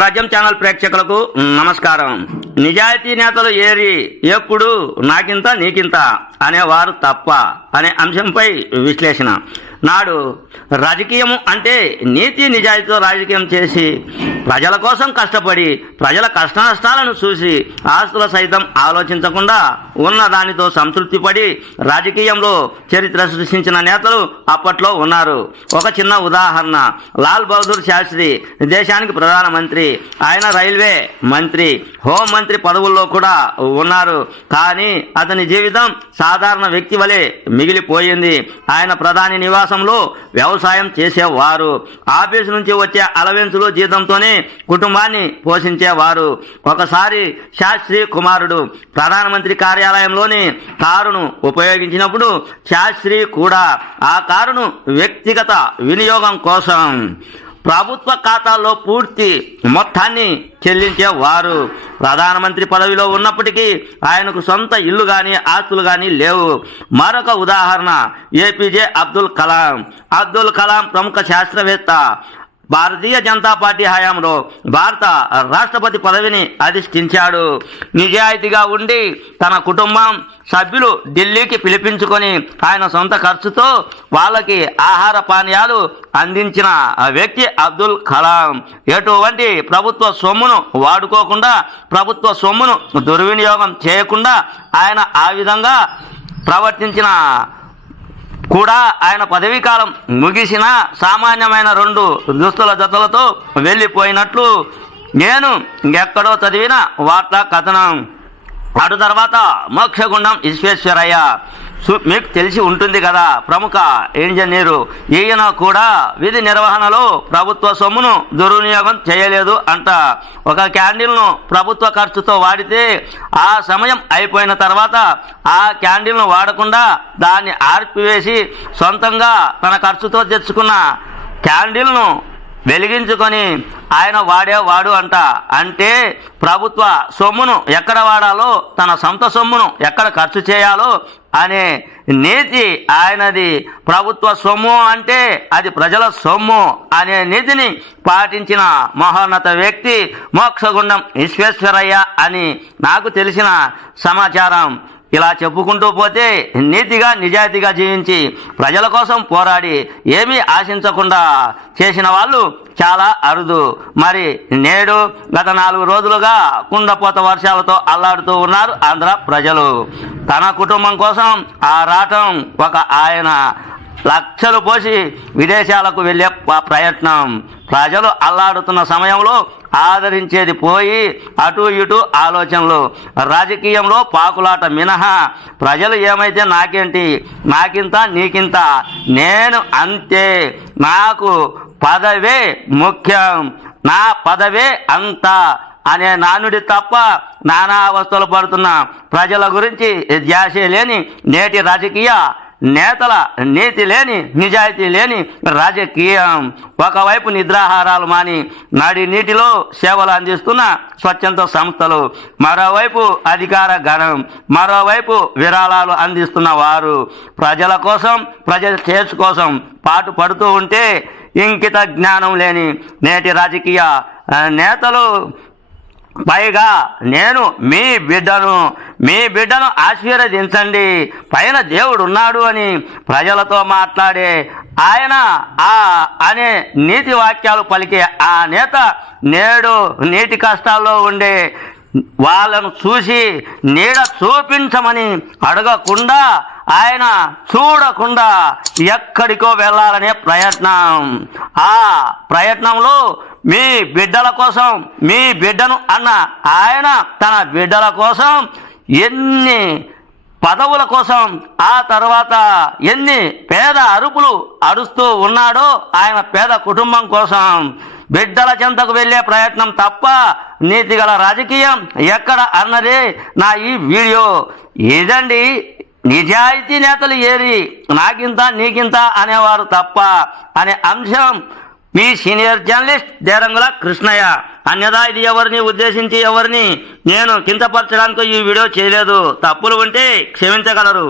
రాజ్యం ఛానల్ ప్రేక్షకులకు నమస్కారం. నిజాయితీ నేతలు ఏరి ఎప్పుడు నాకింత నీకింత అనేవారు తప్ప అనే అంశంపై విశ్లేషణ. నాడు రాజకీయం అంటే నీతి నిజాయితీతో రాజకీయం చేసి ప్రజల కోసం కష్టపడి ప్రజల కష్ట నష్టాలను చూసి ఆస్తుల సైతం ఆలోచించకుండా ఉన్న దానితో సంతృప్తి పడి రాజకీయంలో చరిత్ర సృష్టించిన నేతలు అప్పట్లో ఉన్నారు. ఒక చిన్న ఉదాహరణ లాల్ బహదూర్ శాస్త్రి దేశానికి ప్రధానమంత్రి ఆయన రైల్వే మంత్రి హోం మంత్రి పదవుల్లో కూడా ఉన్నారు. కానీ అతని జీవితం సాధారణ వ్యక్తి వలె మిగిలిపోయింది. ఆయన ప్రధాని నివాసంలో వ్యవసాయం చేసేవారు. ఆఫీసు నుంచి వచ్చే అలవెన్సులు జీతంతోనే కుటుంబాన్ని పోషించేవారు. ఒకసారి శాస్త్రి కుమారుడు ప్రధానమంత్రి కార్యాలయంలోని కారును ఉపయోగించినప్పుడు శాస్త్రి కూడా ఆ కారును వ్యక్తిగత వినియోగం కోసం ప్రభుత్వ ఖాతాలో పూర్తి మొత్తాన్ని చెల్లించేవారు. ప్రధానమంత్రి పదవిలో ఉన్నప్పటికీ ఆయనకు సొంత ఇల్లు కానీ ఆస్తులు కానీ లేవు. మరొక ఉదాహరణ ఏపీజే అబ్దుల్ కలాం. అబ్దుల్ కలాం ప్రముఖ శాస్త్రవేత్త. భారతీయ జనతా పార్టీ హయాంలో భారత రాష్ట్రపతి పదవిని అధిష్ఠించాడు. నిజాయితీగా ఉండి తన కుటుంబం సభ్యులు ఢిల్లీకి పిలిపించుకొని ఆయన సొంత ఖర్చుతో వాళ్ళకి ఆహార పానీయాలు అందించిన వ్యక్తి అబ్దుల్ కలాం. ఎటువంటి ప్రభుత్వ సొమ్మును వాడుకోకుండా ప్రభుత్వ సొమ్మును దుర్వినియోగం చేయకుండా ఆయన ఆ విధంగా ప్రవర్తించిన కూడా ఆయన పదవీ కాలం ముగిసిన సామాన్యమైన రెండు దుస్తుల జతలతో వెళ్ళిపోయినట్లు నేను ఎక్కడో చదివిన వార్తా కథనం అటు తర్వాత మోక్షగుండం విశ్వేశ్వరయ్య. మీకు తెలిసి ఉంటుంది కదా ప్రముఖ ఇంజనీరు. ఈయన కూడా విధి నిర్వహణలో ప్రభుత్వ సొమ్మును దుర్వినియోగం చేయలేదు అంట. ఒక క్యాండిల్ను ప్రభుత్వ ఖర్చుతో వాడితే ఆ సమయం అయిపోయిన తర్వాత ఆ క్యాండిల్ను వాడకుండా దాన్ని ఆర్పివేసి సొంతంగా తన ఖర్చుతో తెచ్చుకున్న క్యాండిల్ను వెలిగించుకొని ఆయన వాడేవాడు అంట. అంటే ప్రభుత్వ సొమ్మును ఎక్కడ వాడాలో తన సొంత సొమ్మును ఎక్కడ ఖర్చు చేయాలో అనే నీతి ఆయనది. ప్రభుత్వ సొమ్ము అంటే అది ప్రజల సొమ్ము అనే నీతిని పాటించిన మహోన్నత వ్యక్తి మోక్షగుండం విశ్వేశ్వరయ్య అని నాకు తెలిసిన సమాచారం. ఇలా చెప్పుకుంటూ పోతే నీతిగా నిజాయితీగా జీవించి ప్రజల కోసం పోరాడి ఏమీ ఆశించకుండా చేసిన వాళ్ళు చాలా అరుదు. మరి నేడు గత నాలుగు రోజులుగా కుండపోత వర్షాలతో అల్లాడుతూ ఉన్నారు ఆంధ్ర ప్రజలు. తన కుటుంబం కోసం ఆ రాటం ఒక ఆయన లక్షలు పోసి విదేశాలకు వెళ్ళే ప్రయత్నం. ప్రజలు అల్లాడుతున్న సమయంలో ఆదరించేది పోయి అటు ఇటు ఆలోచనలు. రాజకీయంలో పాకులాట మినహా. ప్రజలు ఏమైతే నాకేంటి? నాకింత నీకింత. నేను అంతే. నాకు పదవే ముఖ్యం. నా పదవే అంత అనే నానుడి తప్ప నానా అవస్థలు పడుతున్న. ప్రజల గురించి ధ్యాసే లేని నేటి రాజకీయ నేతల నీతి లేని నిజాయితీ లేని రాజకీయం. ఒకవైపు నిద్రాహారాలు మాని నాడి నీటిలో సేవలు అందిస్తున్న స్వచ్ఛంద సంస్థలు. మరోవైపు అధికార గణం మరోవైపు విరాళాలు అందిస్తున్న వారు. ప్రజల కోసం ప్రజల చేర్చు కోసం పాటు పడుతూ ఉంటే ఇంకిత జ్ఞానం లేని నేటి రాజకీయ నేతలు పైగా నేను మీ బిడ్డను మీ బిడ్డను ఆశీర్వదించండి. పైన దేవుడు ఉన్నాడు అని ప్రజలతో మాట్లాడే ఆయన ఆ అనే నీతి వాక్యాలు పలికే ఆ నేత నేడు నీటి కష్టాల్లో ఉండే వాళ్ళను చూసి నీడ చూపించమని అడగకుండా ఆయన చూడకుండా ఎక్కడికో వెళ్ళాలనే ప్రయత్నం. ఆ ప్రయత్నంలో మీ బిడ్డల కోసం మీ బిడ్డను అన్న ఆయన తన బిడ్డల కోసం ఎన్ని పదవుల కోసం ఆ తర్వాత ఎన్ని పేద అరుపులు అరుస్తూ ఉన్నాడో ఆయన పేద కుటుంబం కోసం. బిడ్డల చెంతకు వెళ్ళే ప్రయత్నం తప్ప నీతిగల రాజకీయం ఎక్కడ అన్నదే నా ఈ వీడియో. ఇదండి నిజాయితీ నేతలు ఏరి నాకింత నీకింత అనేవారు తప్ప అనే అంశం మీ సీనియర్ జర్నలిస్ట్ దేరంగుల కృష్ణయ్య. అన్యదా ఇది ఎవరిని ఉద్దేశించి ఎవరిని నేను కించపరచడానికి ఈ వీడియో చేయలేదు. తప్పులు ఉంటే క్షమించగలరు.